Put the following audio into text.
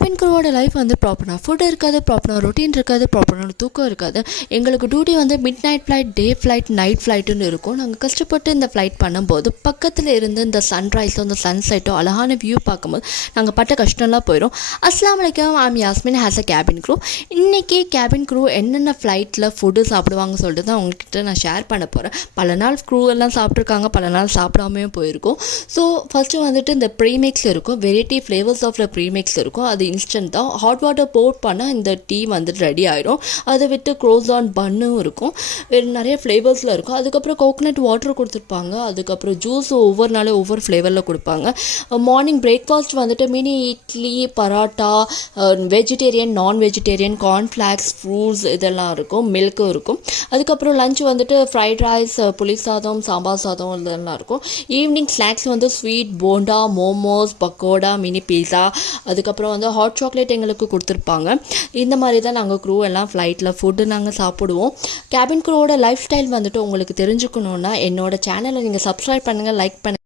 Cabin க்ரூவோட life வந்து ப்ராப்பராக food இருக்காது, ப்ராப்பராக ரொட்டீன் இருக்காது, ப்ராப்பரான தூக்கம் இருக்காது. எங்களுக்கு டியூட்டி வந்து மிட் நைட் ஃப்ளைட், டே ஃப்ளைட், நைட் ஃப்ளைட்டுன்னு இருக்கும். நாங்கள் கஷ்டப்பட்டு இந்த ஃப்ளைட் பண்ணும்போது பக்கத்தில் இருந்து இந்த சன்ரைஸோ இந்த சன்செட்டோ அழகான வியூ பார்க்கும்போது நாங்கள் பட்ட கஷ்டம்லாம் போயிடும். அஸ்ஸலாமு அலைக்கும், I'm Yasmin has a cabin crew. இன்றைக்கி கேபின் க்ரூ என்னென்ன ஃப்ளைட்டில் ஃபுட்டு சாப்பிடுவாங்கன்னு சொல்லிட்டு தான் உங்கள்கிட்ட நான் ஷேர் பண்ண போகிறேன். பல நாள் க்ரூ எல்லாம் சாப்பிட்ருக்காங்க, பல நாள் சாப்பிடாமே போயிருக்கும். ஸோ ஃபஸ்ட்டு வந்துட்டு இந்த ப்ரீமிக்ஸ் இருக்கும், variety flavours of the premix இருக்கும். அது இன்ஸ்டன்ட் தான். ஹாட் வாட்டர் போட் பண்ணால் இந்த டீ வந்துட்டு ரெடி ஆகிடும். அதை விட்டு க்ரோசான் பன்னும் இருக்கும், வேறு நிறைய ஃப்ளேவர்ஸில் இருக்கும். அதுக்கப்புறம் கோகோனட் வாட்டர் கொடுத்துருப்பாங்க. அதுக்கப்புறம் ஜூஸ் ஒவ்வொரு நாளும் ஒவ்வொரு ஃப்ளேவரில் கொடுப்பாங்க. மார்னிங் பிரேக்ஃபாஸ்ட் வந்துட்டு மினி இட்லி, பரோட்டா, வெஜிடேரியன், நான் வெஜிடேரியன், கார்ன்ஃப்ளாக்ஸ், ஃப்ரூட்ஸ் இதெல்லாம் இருக்கும், மில்க்கும் இருக்கும். அதுக்கப்புறம் லஞ்ச் வந்துட்டு ஃப்ரைட் ரைஸ், புளி சாதம், சாம்பார் சாதம் இதெல்லாம் இருக்கும். ஈவினிங் ஸ்நாக்ஸ் வந்து ஸ்வீட், போண்டா, மோமோஸ், பக்கோடா, மினி பீஸா, அதுக்கப்புறம் வந்து ஹாட் சாக்லேட் எங்களுக்கு கொடுத்துருப்பாங்க. இந்த மாதிரி தான் நாங்கள் க்ரூ எல்லாம் ஃப்ளைட்டில் ஃபுட்டு நாங்கள் சாப்பிடுவோம். கேபின் க்ரூவோட லைஃப் ஸ்டைல் வந்துட்டு உங்களுக்கு தெரிஞ்சுக்கணுன்னா என்னோடய சேனலை நீங்கள் சப்ஸ்கிரைப் பண்ணுங்கள், லைக் பண்ணுங்கள்.